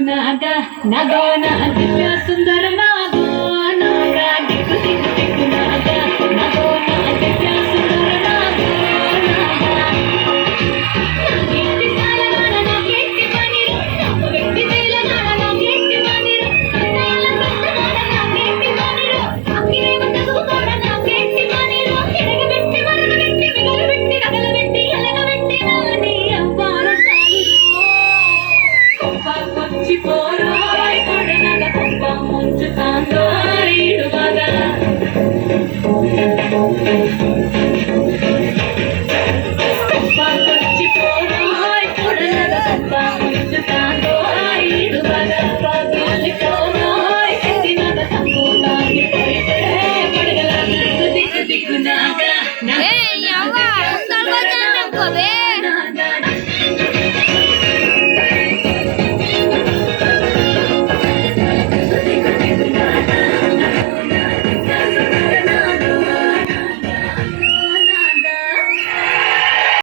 naga naga na aditya sundar naga naga diku diku diku naga naga na aditya sundar naga naga nageti sala nana nageti maniru nageti vela nana nageti maniru sandala sandala nageti maniru akire vandu koda nageti maniru kerege betti marana betti migala betti nagala betti yalaga betti nani avvara saliro koppa kochi porai kodanaga koppa munchu tandari iduvaga koppa kochi porai kodanaga koppa munchu tandari iduvaga pagili porai etinaga sampurnagi porite padagala diku diku naga yawa salva janam kobe